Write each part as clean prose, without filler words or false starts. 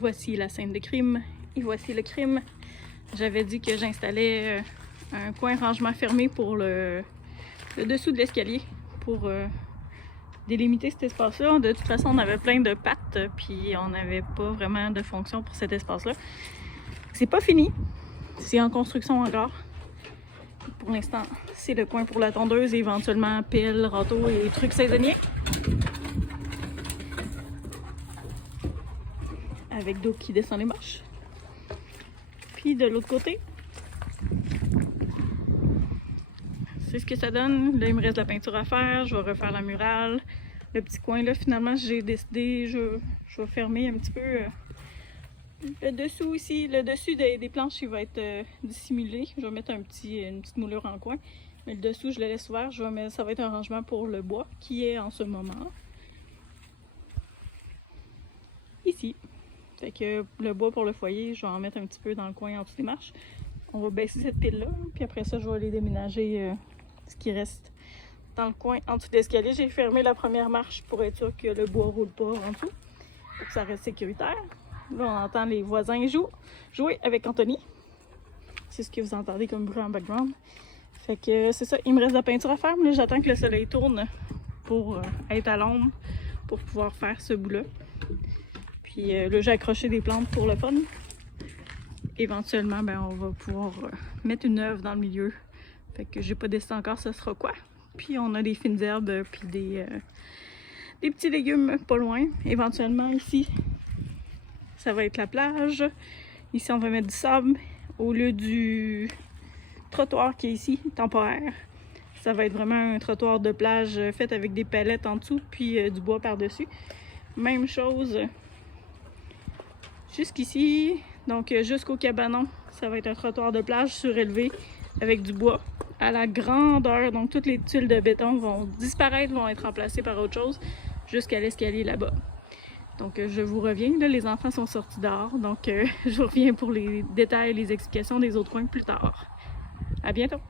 Voici la scène de crime et voici le crime. J'avais dit que j'installais un coin rangement fermé pour le dessous de l'escalier pour délimiter cet espace-là. De toute façon, on avait plein de pattes puis on n'avait pas vraiment de fonction pour cet espace-là. C'est pas fini, c'est en construction encore. Pour l'instant, c'est le coin pour la tondeuse et éventuellement pelle, râteau et trucs saisonniers. Avec d'eau qui descend les marches. Puis de l'autre côté, c'est ce que ça donne. Là, il me reste de la peinture à faire. Je vais refaire la murale. Le petit coin là, finalement, j'ai décidé, je vais fermer un petit peu le dessous ici. Le dessus des planches, il va être dissimulé. Je vais mettre une petite moulure en coin. Mais le dessous, je le laisse ouvert. Ça va être un rangement pour le bois qui est en ce moment ici. Fait que le bois pour le foyer, je vais en mettre un petit peu dans le coin en dessous des marches. On va baisser cette pile-là, puis après ça, je vais aller déménager ce qui reste dans le coin en dessous de l'escalier. J'ai fermé la première marche pour être sûr que le bois ne roule pas en dessous, pour que ça reste sécuritaire. Là, on entend les voisins jouer avec Anthony. C'est ce que vous entendez comme bruit en background. Fait que c'est ça, il me reste de la peinture à faire, mais là, j'attends que le soleil tourne pour être à l'ombre, pour pouvoir faire ce bout-là. Puis là, j'ai accroché des plantes pour le fun. Éventuellement, ben, on va pouvoir mettre une œuvre dans le milieu. Fait que j'ai pas décidé encore ce sera quoi. Puis on a des fines herbes, puis des petits légumes pas loin. Éventuellement, ici, ça va être la plage. Ici, on va mettre du sable au lieu du trottoir qui est ici, temporaire. Ça va être vraiment un trottoir de plage fait avec des palettes en dessous, puis du bois par-dessus. Même chose jusqu'ici, donc jusqu'au cabanon, ça va être un trottoir de plage surélevé avec du bois à la grandeur. Donc toutes les tuiles de béton vont disparaître, vont être remplacées par autre chose jusqu'à l'escalier là-bas. Donc je vous reviens, là les enfants sont sortis dehors, donc je reviens pour les détails, les explications des autres coins plus tard. À bientôt!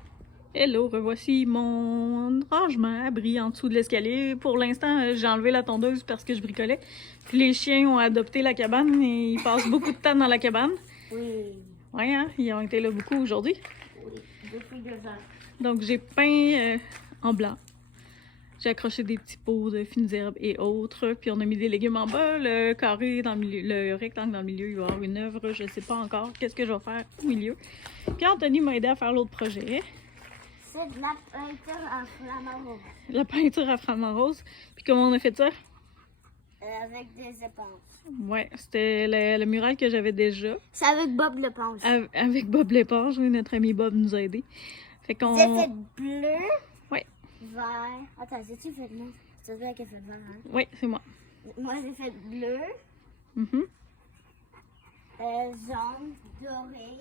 Hello, revoici mon rangement abri en dessous de l'escalier. Pour l'instant, j'ai enlevé la tondeuse parce que je bricolais. Puis les chiens ont adopté la cabane et ils passent beaucoup de temps dans la cabane. Oui. Ouais, hein? Ils ont été là beaucoup aujourd'hui. Oui, depuis 2 ans. Donc j'ai peint en blanc. J'ai accroché des petits pots de fines herbes et autres. Puis on a mis des légumes en bas. Le carré dans le milieu, le rectangle dans le milieu, il va y avoir une œuvre. Je ne sais pas encore qu'est-ce que je vais faire au milieu. Puis Anthony m'a aidé à faire l'autre projet. C'est de la peinture en flamant rose. La peinture à flamant rose. Puis comment on a fait ça? Avec des éponges. Ouais, c'était le mural que j'avais déjà. C'est avec Bob l'éponge. Avec Bob l'éponge, oui, notre ami Bob nous a aidés. Fait qu'on... J'ai fait bleu. Ouais. Vert. Attends, j'ai-tu fait bleu? C'est toi qui as fait vert, hein? Ouais, c'est moi. Moi, j'ai fait bleu, jaune, doré,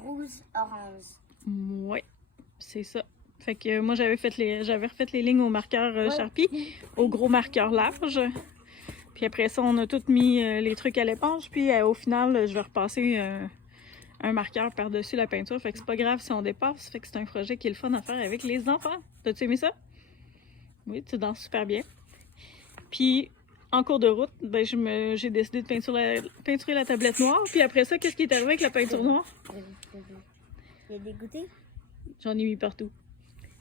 rouge, orange. Ouais, c'est ça. Fait que moi, j'avais refait les lignes au marqueur Sharpie, au gros marqueur large. Puis après ça, on a tout mis les trucs à l'éponge. Puis au final, je vais repasser un marqueur par-dessus la peinture. Fait que c'est pas grave si on dépasse. Fait que c'est un projet qui est le fun à faire avec les enfants. T'as-tu aimé ça? Oui, tu danses super bien. Puis en cours de route, ben, j'ai décidé de peinturer la tablette noire. Puis après ça, qu'est-ce qui est arrivé avec la peinture noire? Il y a des goûters? J'en ai mis partout.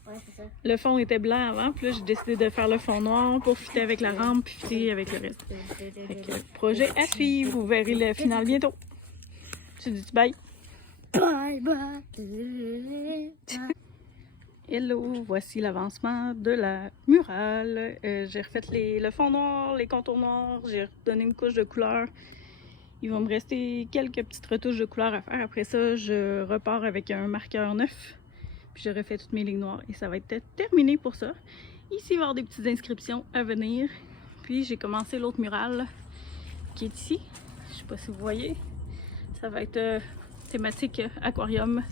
Ouais, c'est ça. Le fond était blanc avant, puis là, j'ai décidé de faire le fond noir pour fitter avec la rampe, puis fitter avec le reste. Fait que, projet à suivre, vous verrez le final bientôt. Tu dis bye? Bye bye. Hello, voici l'avancement de la murale. J'ai refait le fond noir, les contours noirs, j'ai redonné une couche de couleur. Il va me rester quelques petites retouches de couleur à faire. Après ça, je repars avec un marqueur neuf. Puis je refais toutes mes lignes noires et ça va être terminé pour ça. Ici, il va y avoir des petites inscriptions à venir. Puis j'ai commencé l'autre mural qui est ici. Je sais pas si vous voyez. Ça va être thématique aquarium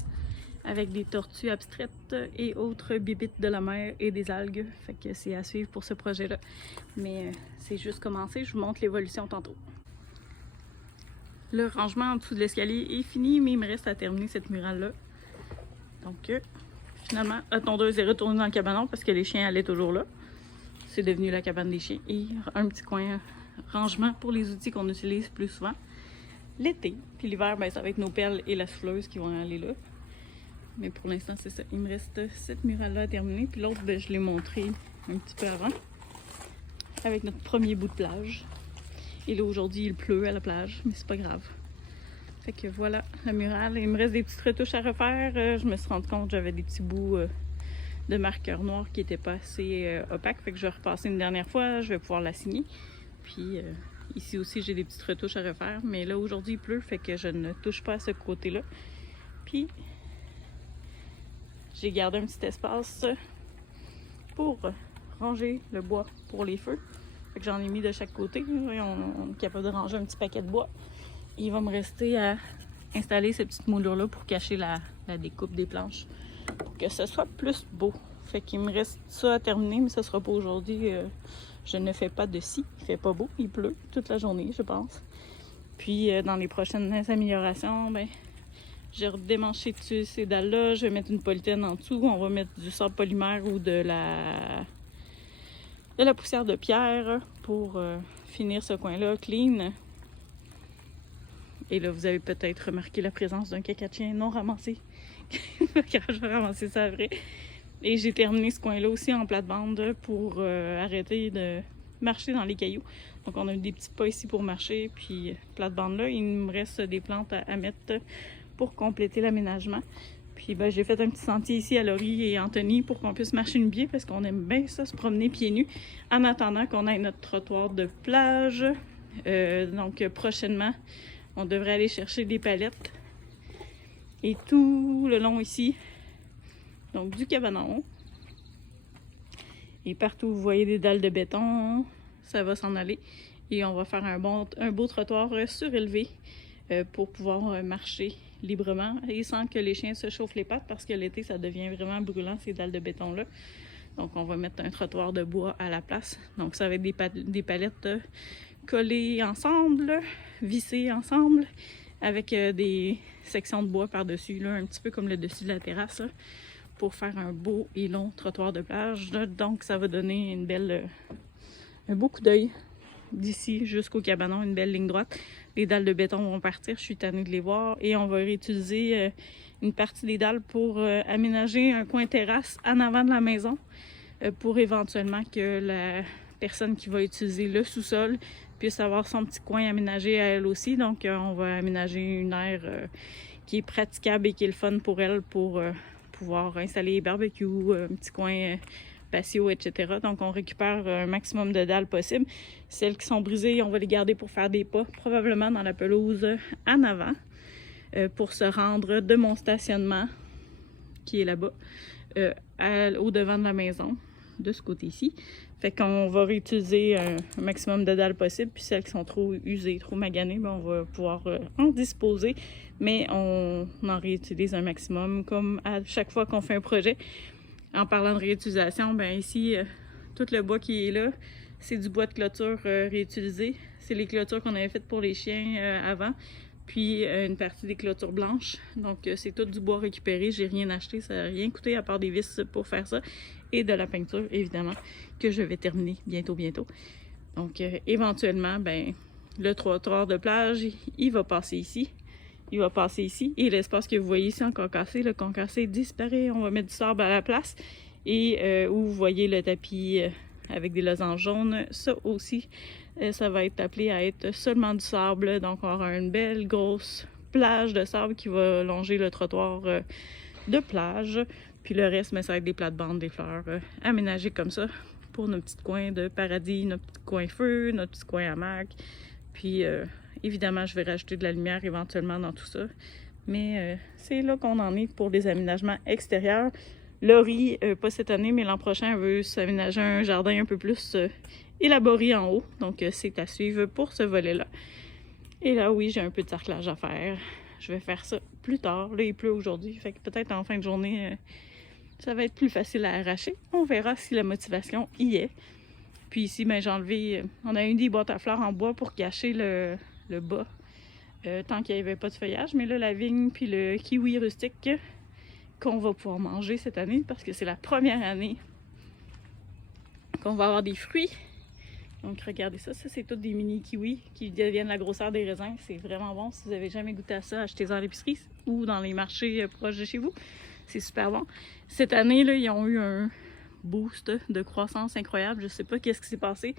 avec des tortues abstraites et autres bibites de la mer et des algues. Fait que c'est à suivre pour ce projet-là. Mais c'est juste commencé. Je vous montre l'évolution tantôt. Le rangement en dessous de l'escalier est fini, mais il me reste à terminer cette murale-là. Donc, finalement, la tondeuse est retournée dans le cabanon parce que les chiens allaient toujours là. C'est devenu la cabane des chiens. Et un petit coin rangement pour les outils qu'on utilise plus souvent. l'été. Puis l'hiver, ben, ça va être nos pelles et la souffleuse qui vont aller là. Mais pour l'instant, c'est ça. Il me reste cette murale-là à terminer. Puis l'autre, ben, je l'ai montré un petit peu avant. Avec notre premier bout de plage. Et là, aujourd'hui, il pleut à la plage. Mais c'est pas grave. Fait que voilà la murale. Il me reste des petites retouches à refaire. Je me suis rendu compte que j'avais des petits bouts de marqueur noir qui n'étaient pas assez opaques. Fait que je vais repasser une dernière fois. Je vais pouvoir la signer. Puis ici aussi, j'ai des petites retouches à refaire. Mais là, aujourd'hui, il pleut. Fait que je ne touche pas à ce côté-là. Puis j'ai gardé un petit espace pour ranger le bois pour les feux. Fait que j'en ai mis de chaque côté. On est capable de ranger un petit paquet de bois. Il va me rester à installer ces petites moulures-là pour cacher la découpe des planches. Pour que ce soit plus beau. Fait qu'il me reste ça à terminer, mais ça sera pas aujourd'hui. Je ne fais pas de scie. Il fait pas beau. Il pleut toute la journée, je pense. Puis dans les prochaines améliorations, ben, j'ai redémanché dessus ces dalles-là. Je vais mettre une polythène en dessous. On va mettre du sable polymère ou de la poussière de pierre pour finir ce coin-là clean. Et là, vous avez peut-être remarqué la présence d'un caca de chien non ramassé. Je vais ramasser ça après. Et j'ai terminé ce coin-là aussi en plate-bande pour arrêter de marcher dans les cailloux. Donc on a des petits pas ici pour marcher. Puis plate-bande-là, il me reste des plantes à mettre pour compléter l'aménagement. Puis ben, j'ai fait un petit sentier ici à Laurie et Anthony pour qu'on puisse marcher nu pied parce qu'on aime bien ça, se promener pieds nus en attendant qu'on ait notre trottoir de plage. Donc prochainement, on devrait aller chercher des palettes. Et tout le long ici, donc du cabanon. Et partout où vous voyez des dalles de béton, ça va s'en aller. Et on va faire un beau trottoir surélevé pour pouvoir marcher librement et sans que les chiens se chauffent les pattes parce que l'été, ça devient vraiment brûlant, ces dalles de béton-là. Donc, on va mettre un trottoir de bois à la place. Donc, ça va être des palettes collées ensemble, vissées ensemble, avec des sections de bois par-dessus, là, un petit peu comme le dessus de la terrasse, là, pour faire un beau et long trottoir de plage. Donc, ça va donner un beau coup d'œil d'ici jusqu'au cabanon, une belle ligne droite. Les dalles de béton vont partir, je suis tannée de les voir. Et on va réutiliser une partie des dalles pour aménager un coin terrasse en avant de la maison pour éventuellement que la personne qui va utiliser le sous-sol puisse avoir son petit coin aménagé à elle aussi. Donc, on va aménager une aire qui est praticable et qui est le fun pour elle pour pouvoir installer barbecue, un petit coin patio, etc. Donc, on récupère un maximum de dalles possible. Celles qui sont brisées, on va les garder pour faire des pas, probablement dans la pelouse en avant, pour se rendre de mon stationnement, qui est là-bas, au devant de la maison, de ce côté-ci. Fait qu'on va réutiliser un maximum de dalles possible, puis celles qui sont trop usées, trop maganées, ben on va pouvoir en disposer, mais on en réutilise un maximum, comme à chaque fois qu'on fait un projet. En parlant de réutilisation, ben ici, tout le bois qui est là, c'est du bois de clôture réutilisé. C'est les clôtures qu'on avait faites pour les chiens avant, puis une partie des clôtures blanches. Donc c'est tout du bois récupéré, j'ai rien acheté, ça n'a rien coûté à part des vis pour faire ça. Et de la peinture, évidemment, que je vais terminer bientôt. Donc éventuellement, ben le trottoir de plage, il va passer ici. Il va passer ici. Et l'espace que vous voyez ici en concassé, le concassé disparaît. On va mettre du sable à la place. Et où vous voyez le tapis avec des losanges jaunes, ça aussi, ça va être appelé à être seulement du sable. Donc, on aura une belle grosse plage de sable qui va longer le trottoir de plage. Puis le reste, mais ça va être des plates-bandes, des fleurs aménagées comme ça pour nos petits coins de paradis, notre petit coin feu, notre petit coin hamac. Puis évidemment, je vais rajouter de la lumière éventuellement dans tout ça. Mais c'est là qu'on en est pour les aménagements extérieurs. Laurie, pas cette année, mais l'an prochain, elle veut s'aménager un jardin un peu plus élaboré en haut. Donc c'est à suivre pour ce volet-là. Et là, oui, j'ai un peu de cerclage à faire. Je vais faire ça plus tard. Là, il pleut aujourd'hui. Fait que peut-être en fin de journée, ça va être plus facile à arracher. On verra si la motivation y est. Puis ici, ben, j'ai enlevé... on a eu des boîtes à fleurs en bois pour cacher le bas. Tant qu'il n'y avait pas de feuillage. Mais là, la vigne puis le kiwi rustique qu'on va pouvoir manger cette année parce que c'est la première année qu'on va avoir des fruits Donc regardez ça, c'est tous des mini kiwis qui deviennent la grosseur des raisins. C'est vraiment bon. Si vous avez jamais goûté à ça, achetez-en à l'épicerie ou dans les marchés proches de chez vous. C'est super bon. Cette année, là, ils ont eu un boost de croissance incroyable. Je sais pas qu'est-ce qui s'est passé,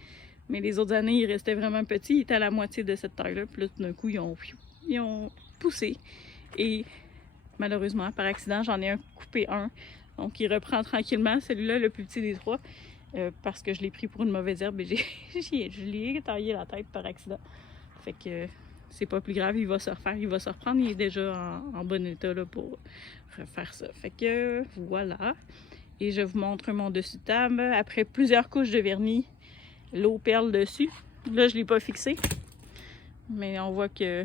mais les autres années, ils restaient vraiment petits. Ils étaient à la moitié de cette taille-là. Puis là, tout d'un coup, ils ont poussé. Et malheureusement, par accident, j'en ai coupé un. Donc, il reprend tranquillement. Celui-là, le plus petit des trois. Parce que je l'ai pris pour une mauvaise herbe et je lui ai taillé la tête par accident. Fait que c'est pas plus grave, il va se refaire, il va se reprendre, il est déjà en bon état là, pour refaire ça. Fait que voilà. Et je vous montre mon dessus de table. Après plusieurs couches de vernis, l'eau perle dessus. Là, je l'ai pas fixé, mais on voit que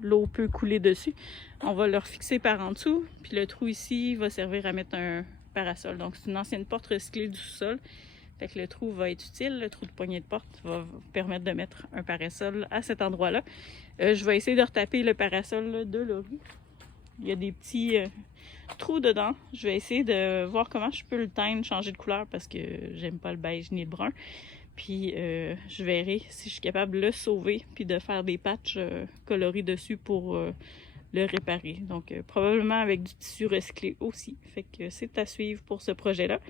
l'eau peut couler dessus. On va le refixer par en dessous. Puis le trou ici va servir à mettre un parasol. Donc c'est une ancienne porte recyclée du sous-sol. Fait que le trou va être utile, le trou de poignée de porte va vous permettre de mettre un parasol à cet endroit-là. Je vais essayer de retaper le parasol là, de Laurie. Il y a des petits trous dedans. Je vais essayer de voir comment je peux le teindre, changer de couleur parce que j'aime pas le beige ni le brun. Puis je verrai si je suis capable de le sauver puis de faire des patchs colorés dessus pour le réparer. Donc probablement avec du tissu recyclé aussi. Fait que c'est à suivre pour ce projet-là.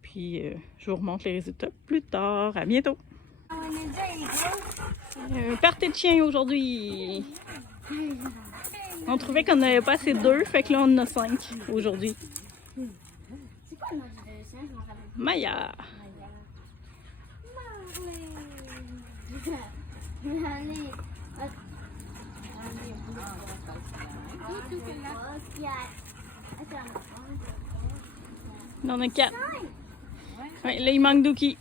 Puis je vous remontre les résultats plus tard. À bientôt! Party de chien aujourd'hui! On trouvait qu'on n'avait pas assez d'œufs, fait que là on en a 5 aujourd'hui. C'est quoi le nom du chien? Je m'en rappelle. Maya! Il en a 4. Ouais, là il manque Dookie.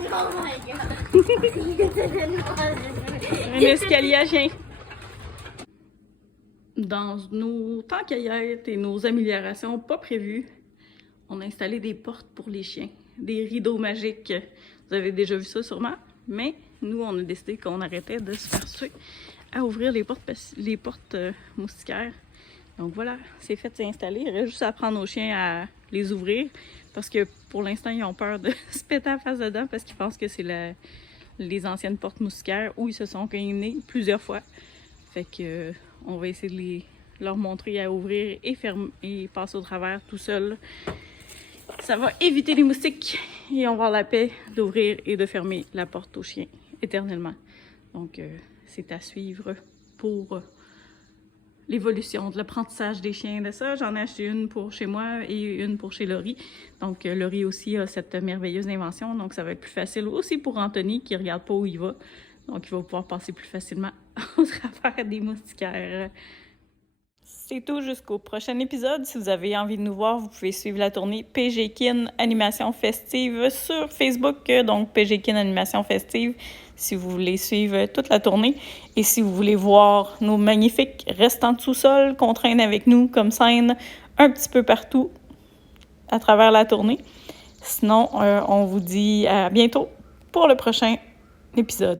Oh my god! Un escalier à chien. Dans nos tanqueillettes et nos améliorations pas prévues, on a installé des portes pour les chiens. Des rideaux magiques. Vous avez déjà vu ça sûrement, mais nous, on a décidé qu'on arrêtait de se faire suer à ouvrir les portes moustiquaires. Donc voilà, c'est fait, c'est installé. Il reste juste à apprendre aux chiens à les ouvrir parce que pour l'instant, ils ont peur de se péter la face dedans parce qu'ils pensent que c'est les anciennes portes moustiquaires où ils se sont cognés plusieurs fois. Fait que on va essayer de leur montrer à ouvrir et fermer et passer au travers tout seul. Ça va éviter les moustiques et on va avoir la paix d'ouvrir et de fermer la porte aux chiens éternellement. Donc, c'est à suivre pour l'évolution de l'apprentissage des chiens de ça. J'en ai acheté une pour chez moi et une pour chez Laurie. Donc, Laurie aussi a cette merveilleuse invention. Donc, ça va être plus facile aussi pour Anthony qui ne regarde pas où il va. Donc, il va pouvoir passer plus facilement au travers des moustiquaires. C'est tout jusqu'au prochain épisode. Si vous avez envie de nous voir, vous pouvez suivre la tournée PGKIN Animation Festive sur Facebook. Donc, PGKIN Animation Festive, si vous voulez suivre toute la tournée. Et si vous voulez voir nos magnifiques restants de sous-sol qu'on traîne avec nous comme scène un petit peu partout à travers la tournée. Sinon, on vous dit à bientôt pour le prochain épisode.